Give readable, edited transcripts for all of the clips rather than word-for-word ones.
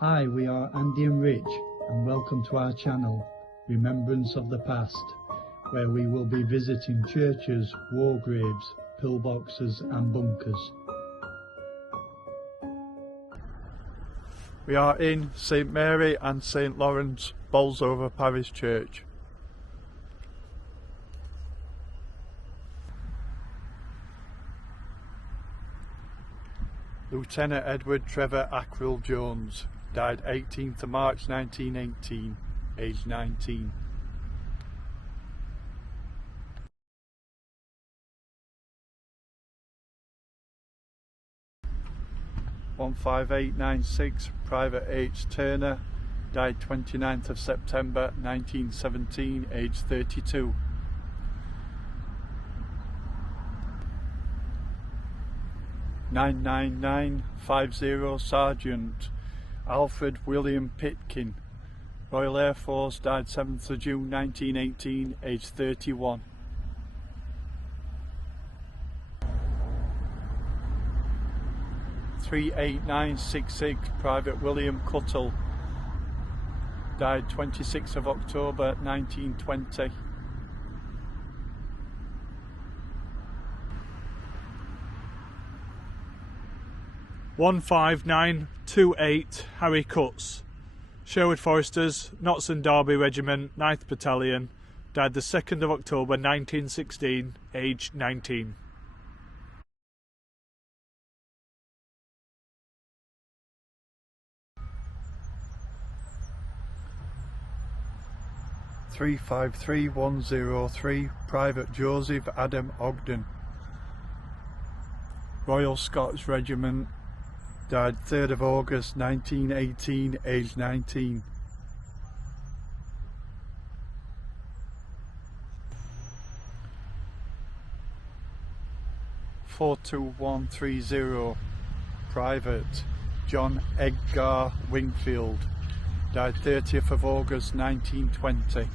Hi, we are Andy and Rich, and welcome to our channel, Remembrance of the Past, where we will be visiting churches, war graves, pillboxes and bunkers. We are in St Mary and St Lawrence, Bolsover Parish Church. Lieutenant Edward Trevor AKRILL Jones died 18th of March 1918, aged 19. (15896) Private H. Turner died 29th of September 1917, aged 32. (99950) Sergeant Alfred William Pitkin, Royal Air Force, died 7th of June 1918, aged 31. (38966) Private William CUTTEL died 26th of October 1920. (15928) Harry Cutts, Sherwood Foresters, Notts and Derby Regiment, 9th Battalion, died the 2nd of October 1916, aged 19. (353103) Private Joseph Adam Ogden, Royal Scots Regiment, died 3rd of August 1918, aged 19. (42130) Private John EDGAR Wingfield, died 30th of August 1920.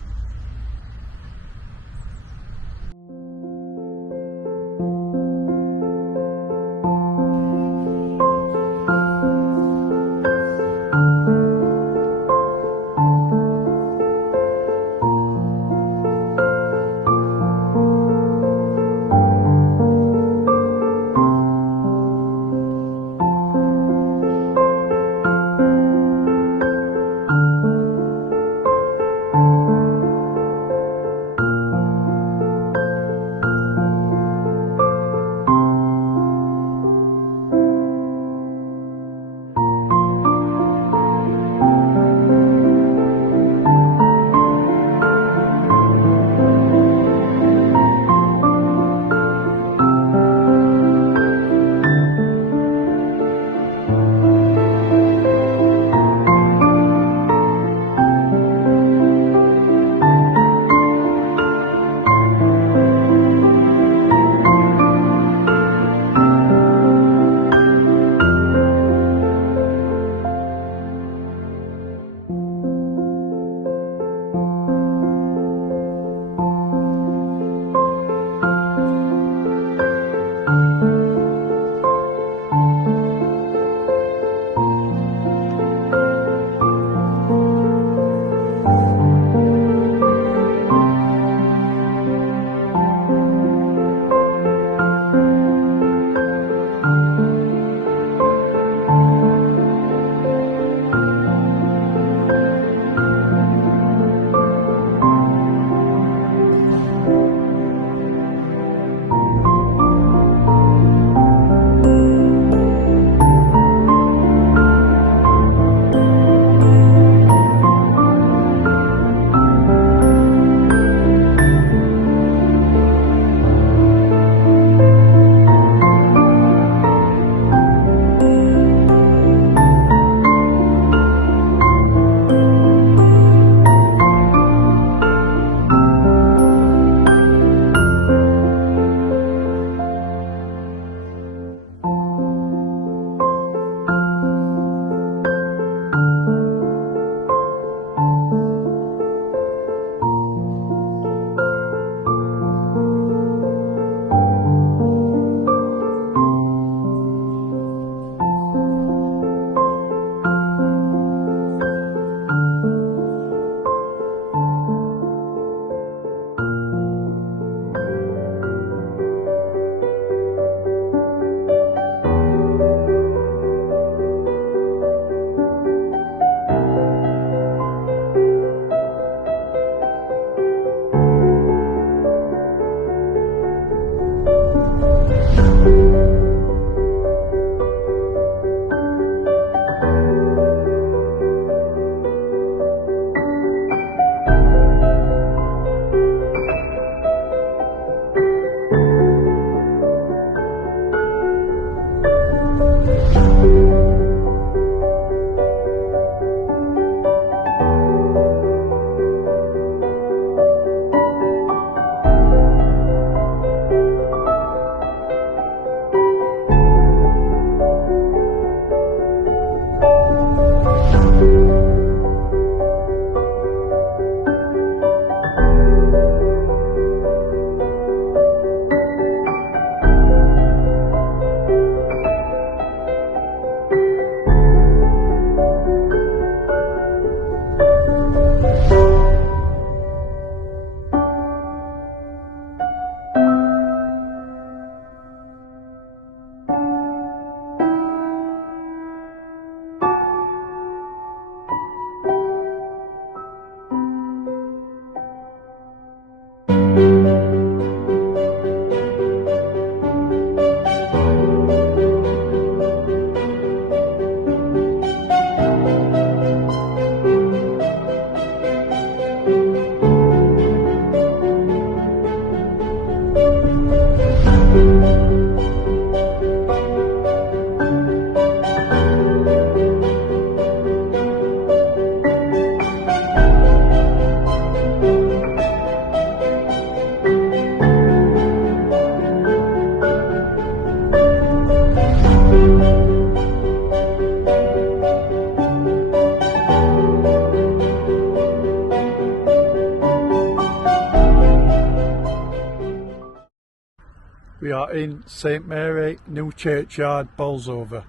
are in St Mary, New Churchyard, Bolsover.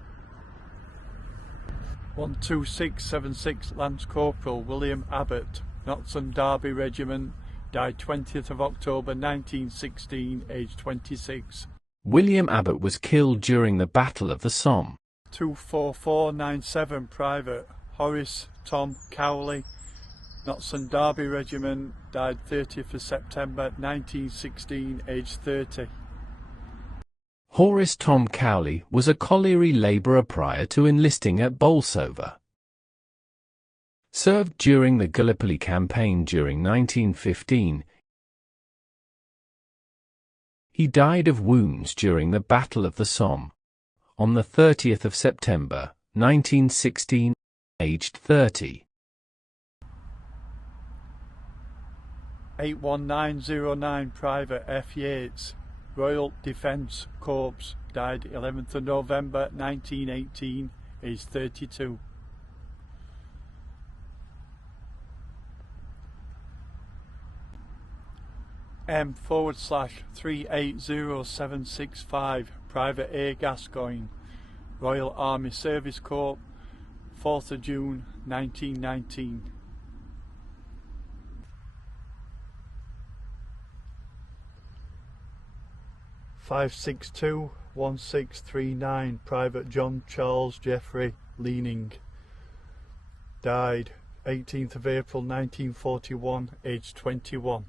12676 Lance Corporal William Abbott, Notts and Derby Regiment, died 20th of October 1916, aged 26. William Abbott was killed during the Battle of the Somme. 24497 Private Horace Tom Cowley, Notts and Derby Regiment, died 30th of September 1916, aged 30. Horace Tom Cowley was a colliery labourer prior to enlisting at Bolsover. Served during the Gallipoli campaign during 1915. He died of wounds during the Battle of the Somme on the 30th of September 1916, aged 30. 81909 Private F. Yates, Royal Defence Corps, died 11th of November 1918, aged 32. M/380765 Private A. Gascoyne, Royal Army Service Corps, 4th of June 1919. (5621639) Private John Charles Geoffrey Leaning, died 18th of April 1941, aged 21.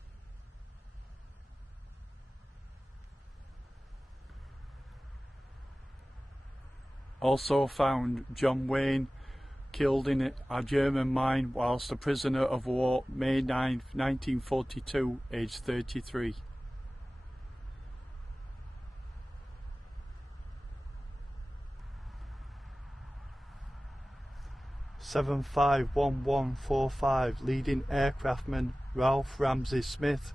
Also found John WAIN, killed in a German mine whilst a prisoner of war, May 9, 1942, aged 33. (751145) Leading aircraftman Ralph Ramsay Smith,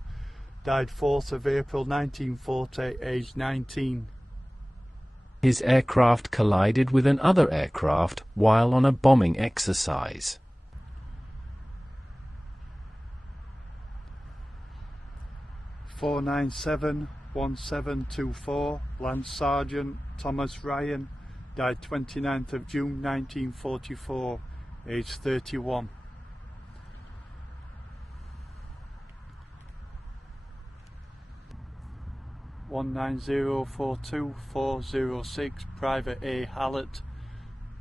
died 4th of April 1940, aged 19. His aircraft collided with another aircraft while on a bombing exercise. (4971724) Lance Sergeant Thomas Ryan, died 29th of June 1944, aged 31. (19042-406) Private A. Hallett,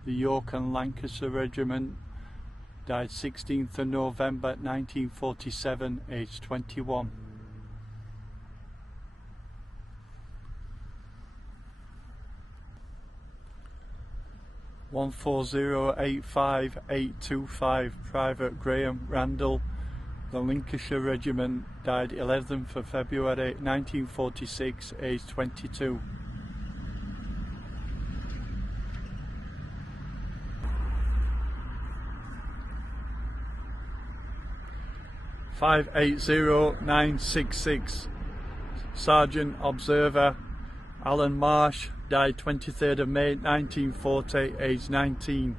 the York and Lancashire Regiment, died 16th of November 1947, aged 21. (14085-825) Private Graham Randall, the Lancashire Regiment, died 11th of February 1946, aged 22. (580966) Sergeant Observer Alan Marsh, died 23rd of May 1940, aged 19.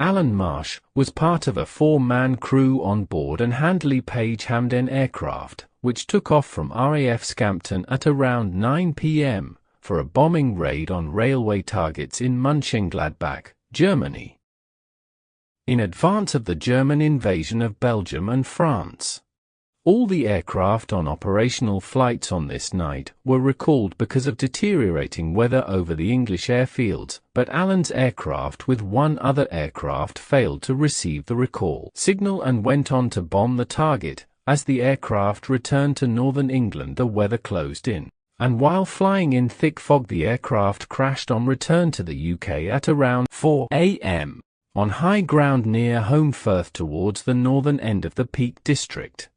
Alan Marsh was part of a 4-man crew on board an Handley Page Hamden aircraft, which took off from RAF Scampton at around 9 p.m. for a bombing raid on railway targets in Mönchengladbach, Germany, in advance of the German invasion of Belgium and France. All the aircraft on operational flights on this night were recalled because of deteriorating weather over the English airfields, but Allen's aircraft with one other aircraft failed to receive the recall signal and went on to bomb the target. As the aircraft returned to northern England, the weather closed in, and while flying in thick fog, the aircraft crashed on return to the UK at around 4 a.m. on high ground near Holmfirth towards the northern end of the Peak District.